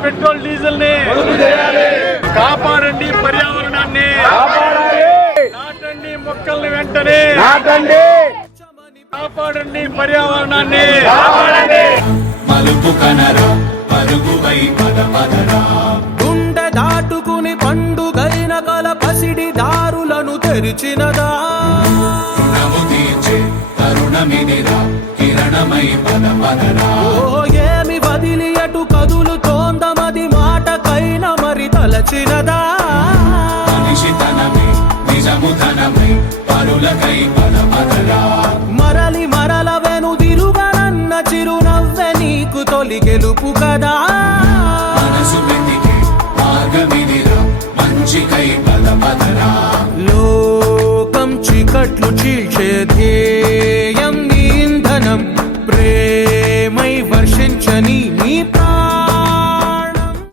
petrol diesel ని కాపాడండి, పర్యావరణాన్ని నాటండి, మొక్కల్ని వెంటనే నాటండి, కాపాడండి, పర్యావరణాన్ని మలుపు కనరా పరుగువై పదపదరా గుండె దాటుకుని పండుగైన కల పసిడి దారులను తెరిచినదా రుణము తీర్చే తరుణమిదిరా కిరణమై పదపదరా ఏమి వదిలి అటు కదులుతోందమది మాటకైన మరి తలచినదా మనిషితనమే నిజముతనమై పరులకై పదపదరా మరలి మరల వెనుదిరుగనన్న చిరునవ్వె నీకు తొలి గెలుపు కదా మనసు వెతికే మార్గమిదిరా మంచికై పదపదరా లోకం చీకట్లు చీల్చే ధ్యేయం నీ ఇంధనం ప్రేమై వర్షించని నీ